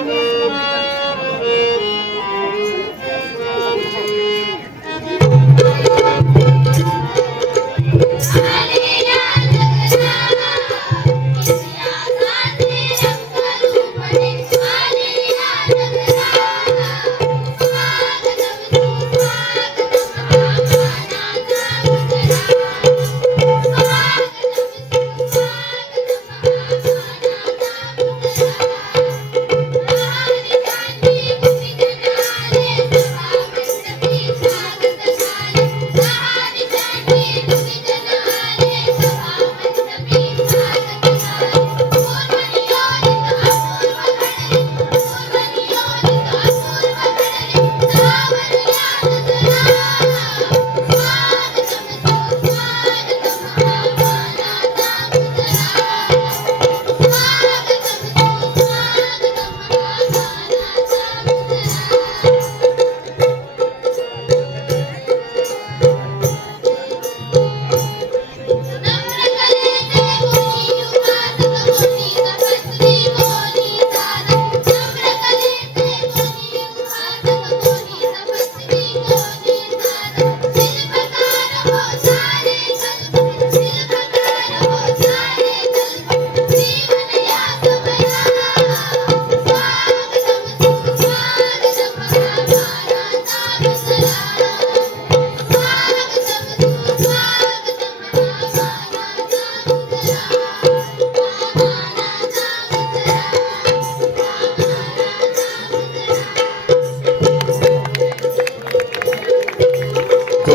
Amen.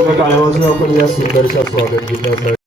आपण या सुंदरशा स्वागत गीतासाठी